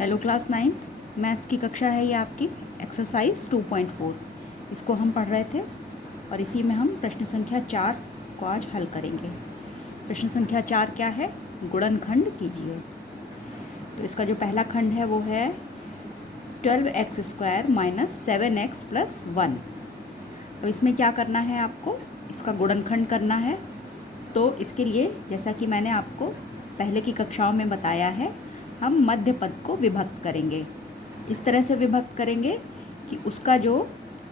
Hello class 9th maths की कक्षा है ये आपकी एक्सरसाइज 2.4। इसको हम पढ़ रहे थे और इसी में हम प्रश्न संख्या 4 को आज हल करेंगे। प्रश्न संख्या 4 क्या है? गुणनखंड कीजिए। तो इसका जो पहला खंड है वो है 12x² - 7x + 1। तो इसमें क्या करना है आपको? इसका गुणनखंड करना है। तो इसके लिए जैसा कि मैंने आपको पहले की कक्षाओं में बताया है, हम मध्य पद को विभक्त करेंगे। इस तरह से विभक्त करेंगे कि उसका जो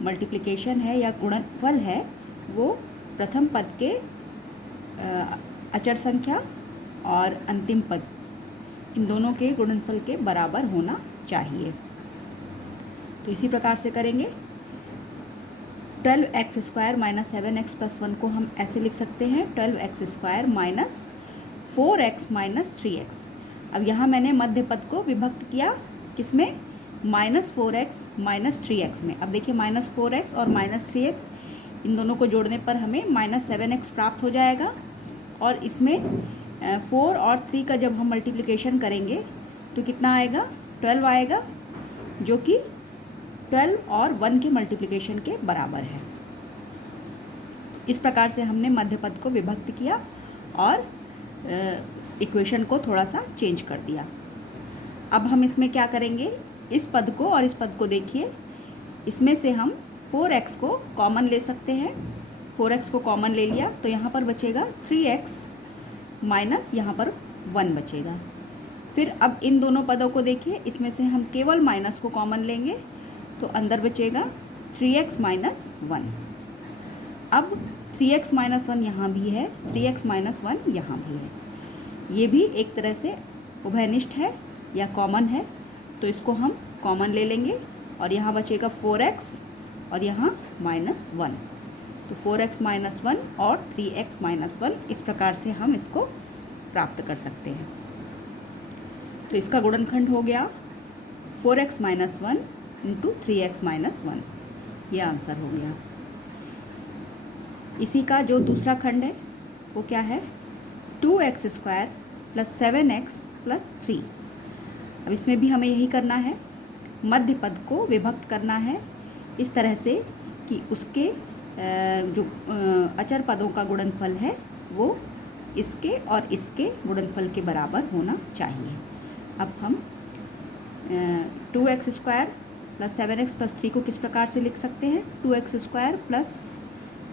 मल्टीप्लिकेशन है या गुणनफल है वो प्रथम पद के अचर संख्या और अंतिम पद इन दोनों के गुणनफल के बराबर होना चाहिए। तो इसी प्रकार से करेंगे। 12x² - 7x + 1 को हम ऐसे लिख सकते हैं 12x² - 4x - 3x। अब यहाँ मैंने मध्य पद को विभक्त किया किसमें? -4x - 3x में। अब देखिए -4x और -3x इन दोनों को जोड़ने पर हमें -7x प्राप्त हो जाएगा। और इसमें 4 और 3 का जब हम मल्टीप्लिकेशन करेंगे तो कितना आएगा? 12 आएगा, जो कि 12 और 1 के मल्टीप्लिकेशन के बराबर है। इस प्रकार से हमने मध्य पद को विभक्त किया और इक्वेशन को थोड़ा सा चेंज कर दिया। अब हम इसमें क्या करेंगे? इस पद को और इस पद को देखिए, इसमें से हम 4x को कॉमन ले सकते हैं। 4x को कॉमन ले लिया तो यहाँ पर बचेगा 3x माइनस यहाँ पर 1 बचेगा। फिर अब इन दोनों पदों को देखिए, इसमें से हम केवल माइनस को कॉमन लेंगे तो अंदर बचेगा 3x - 1। अब 3x - 1 यहाँ भी है, 3x - 1 यहाँ भी है। ये भी एक तरह से उभयनिष्ठ है या कॉमन है, तो इसको हम कॉमन ले लेंगे और यहाँ बचेगा 4x और यहाँ -1। तो 4x - 1 और 3x - 1 इस प्रकार से हम इसको प्राप्त कर सकते हैं। तो इसका गुणनखंड हो गया 4x - 1 × 3x - 1। ये आंसर हो गया। इसी का जो दूसरा खंड है वो क्या है? 2x² + 7x + 3। अब इसमें भी हमें यही करना है, मध्य पद को विभक्त करना है इस तरह से कि उसके जो अचर पदों का गुणनफल है वो इसके और इसके गुणनफल के बराबर होना चाहिए। अब हम 2x² + 7x + 3 को किस प्रकार से लिख सकते हैं? 2x² +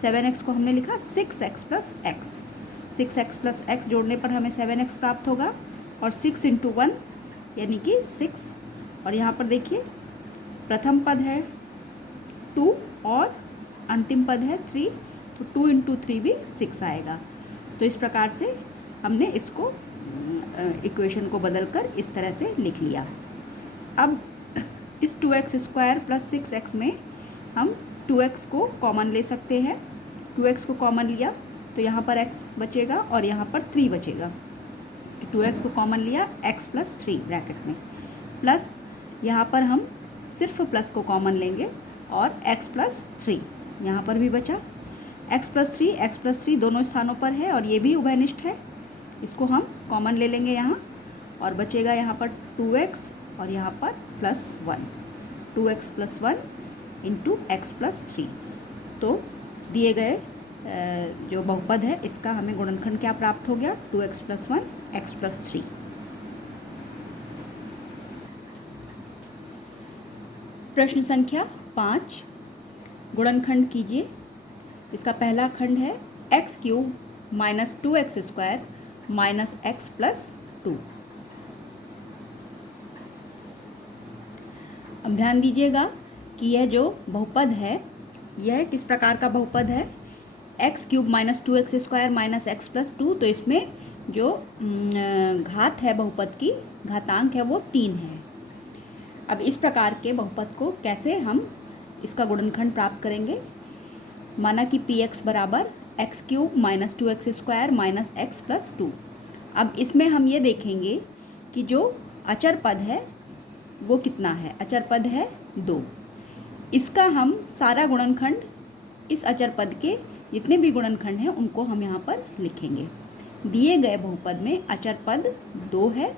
7x को हमने लिखा 6x + x। 6x + x जोड़ने पर हमें 7x प्राप्त होगा और 6 × 1 यानी कि 6। और यहाँ पर देखिए प्रथम पद है 2 और अंतिम पद है 3, तो 2 × 3 भी 6 आएगा। तो इस प्रकार से हमने इसको इक्वेशन को बदलकर इस तरह से लिख लिया। अब इस 2x² + 6x में हम 2x को कॉमन ले सकते हैं। 2x को कॉमन लिया तो यहाँ पर x बचेगा और यहाँ पर 3 बचेगा। 2x को कॉमन लिया, x + 3 ब्रैकेट में, प्लस यहाँ पर हम सिर्फ प्लस को कॉमन लेंगे और x + 3 यहाँ पर भी बचा। x + 3 दोनों स्थानों पर है और ये भी उभयनिष्ठ है, इसको हम कॉमन ले लेंगे यहाँ और बचेगा यहाँ पर 2x और यहाँ पर +1। 2x + 1 × x + 3। तो दिए गए जो बहुपद है इसका हमें गुणनखंड क्या प्राप्त हो गया? 2x + 1 x + 3। प्रश्न संख्या 5, गुणनखंड कीजिए। इसका पहला खंड है x³ - 2x² - x + 2। अब ध्यान दीजिएगा कि यह जो बहुपद है यह किस प्रकार का बहुपद है? x³ - 2x² - x + 2। तो इसमें जो घात है बहुपद की, घातांक है वो 3 है। अब इस प्रकार के बहुपद को कैसे हम इसका गुणनखंड प्राप्त करेंगे? माना कि px बराबर x³ - 2x² - x + 2। अब इसमें हम ये देखेंगे कि जो अचर पद है वो कितना है? अचर पद है 2। इसका हम सारा गुणनखंड, इस अचर पद के जितने भी गुणनखंड हैं उनको हम यहाँ पर लिखेंगे। दिए गए बहुपद में अचर पद 2 है,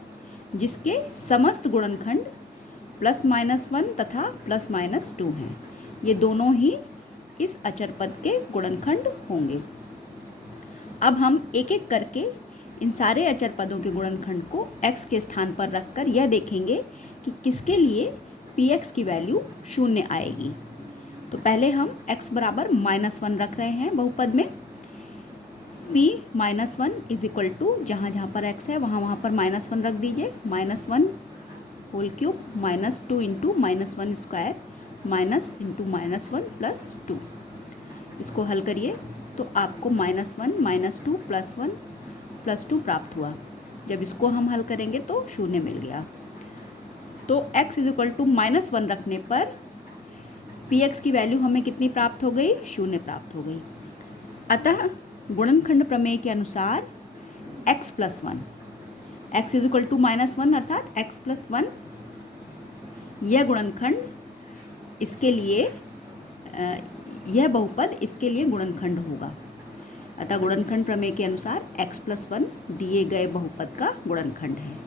जिसके समस्त गुणनखंड +-1 तथा +-2 हैं। ये दोनों ही इस अचर पद के गुणनखंड होंगे। अब हम एक एक करके इन सारे अचर पदों के गुणनखंड को x के स्थान पर रखकर यह देखेंगे कि किसके लिए px की वैल्यू 0 आएगी। तो पहले हम x बराबर -1 रख रहे हैं बहुपद में। p -1 इज इक्वल टू जहाँ जहाँ पर x है वहाँ पर -1 रख दीजिए। -1 whole cube -2 into -1 square -1 plus 2। इसको हल करिए तो आपको -1 -2 +1 +2 प्राप्त हुआ। जब इसको हम हल करेंगे तो 0 मिल गया। तो x इज इक्वल टू -1 रखने पर px की वैल्यू हमें कितनी प्राप्त हो गई? 0 प्राप्त हो गई। अतः गुणनखंड प्रमेय के अनुसार x + 1 x is equal to -1 अर्थात x + 1 यह गुणनखंड इसके लिए यह बहुपद इसके लिए गुणनखंड होगा। अतः गुणनखंड प्रमेय के अनुसार x + 1 दिए गए बहुपद का गुणनखंड है।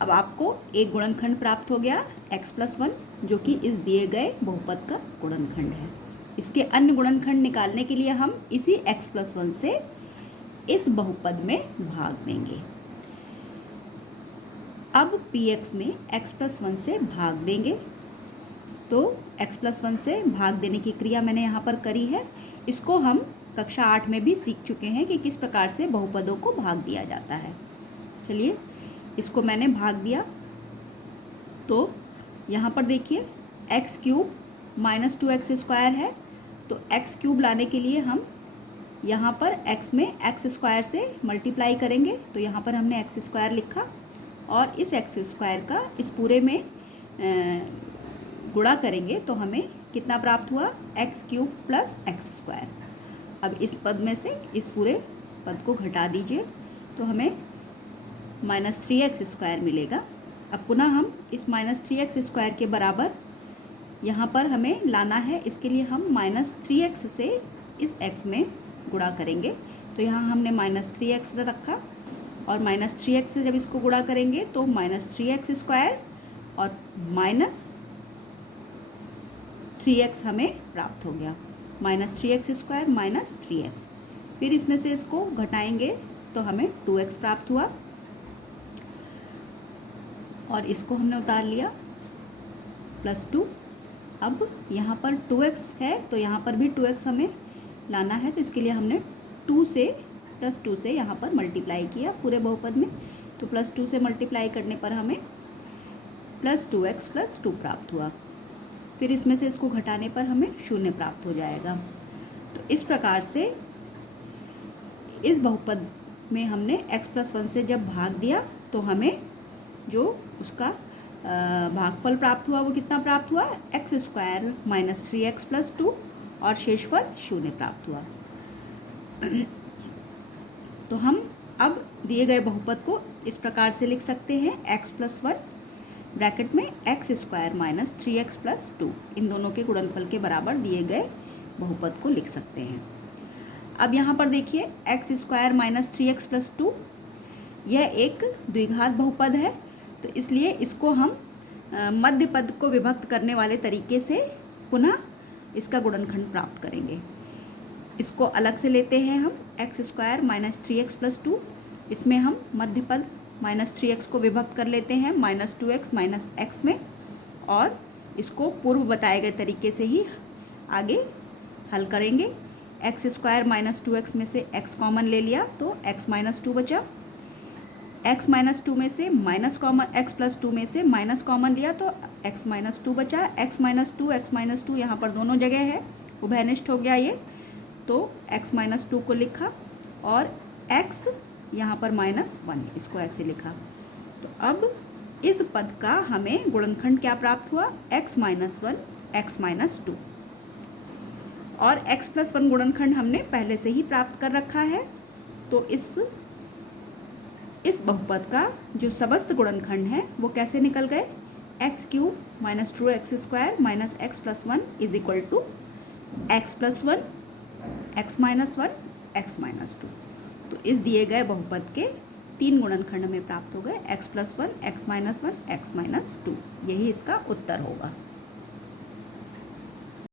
अब आपको एक गुणनखंड प्राप्त हो गया x + 1 जो कि इस दिए गए बहुपद का गुणनखंड है। इसके अन्य गुणनखंड निकालने के लिए हम इसी x + 1 से इस बहुपद में भाग देंगे। अब px में x + 1 से भाग देंगे। तो x + 1 से भाग देने की क्रिया मैंने यहाँ पर करी है। इसको हम कक्षा 8 में भी सीख चुके हैं कि किस प्रकार से बहुपदों को भाग दिया जाता है। चलिए इसको मैंने भाग दिया। तो यहाँ पर देखिए x³ -2x² है। तो x³ लाने के लिए हम यहाँ पर x में x² से मल्टीप्लाई करेंगे। तो यहाँ पर हमने x² लिखा और इस x² का इस पूरे में गुणा करेंगे तो हमें कितना प्राप्त हुआ? x³ + x²। अब इस पद में से इस पूरे पद को घटा दीजिए तो हमें -3x² मिलेगा। अब पुनः हम इस -3x² के बराबर यहाँ पर हमें लाना है। इसके लिए हम -3x से इस x में गुणा करेंगे। तो यहाँ हमने -3x रखा और -3x से जब इसको गुणा करेंगे तो -3x² और -3x हमें प्राप्त हो गया। -3x² -3x। फिर इसमें से इसको घटाएंगे तो हमें 2x प्राप्त हुआ और इसको हमने उतार लिया +2। अब यहाँ पर 2x है तो यहाँ पर भी 2x हमें लाना है। तो इसके लिए हमने 2 से +2 से यहाँ पर मल्टीप्लाई किया पूरे बहुपद में। तो +2 से मल्टीप्लाई करने पर हमें +2x + 2 प्राप्त हुआ। फिर इसमें से इसको घटाने पर हमें 0 प्राप्त हो जाएगा। तो इस प्रकार से इस बहुपद में हमने x + 1 से जब भाग दिया तो हमें जो उसका भागफल प्राप्त हुआ वो कितना प्राप्त हुआ? x² -3x + 2 और शेषफल 0 प्राप्त हुआ। तो हम अब दिए गए बहुपद को इस प्रकार से लिख सकते हैं x + 1 ब्रैकेट में x² -3x + 2 इन दोनों के गुणनफल के बराबर दिए गए बहुपद को लिख सकते हैं। अब यहाँ पर देखिए x² -3x + 2 यह एक द्विघात बहुपद है। तो इसलिए इसको हम मध्य पद को विभक्त करने वाले तरीके से पुनः इसका गुणनखंड प्राप्त करेंगे। इसको अलग से लेते हैं हम x² -3x + 2। इसमें हम मध्य पद -3x को विभक्त कर लेते हैं -2x -x में और इसको पूर्व बताए गए तरीके से ही आगे हल करेंगे। x² -2x में से x कॉमन ले लिया तो x - 2 बचा। x - 2 में से माइनस कॉमन x + 2 में से माइनस कॉमन लिया तो x - 2 बचा। x - 2 यहाँ पर दोनों जगह है, उभयनिष्ठ हो गया ये। तो x - 2 को लिखा और x यहाँ पर -1 इसको ऐसे लिखा। तो अब इस पद का हमें गुणनखंड क्या प्राप्त हुआ? x - 1 x - 2 और x + 1 गुणनखंड हमने पहले से ही प्राप्त कर रखा है। तो इस बहुपद का जो समस्त गुणनखंड है वो कैसे निकल गए? x³ -2x² -x + 1 is equal to x + 1 x - 1 x - 2। तो इस दिए गए बहुपद के 3 गुणनखंड में प्राप्त हो गए, x+1, x-1, x-2। यही इसका उत्तर होगा।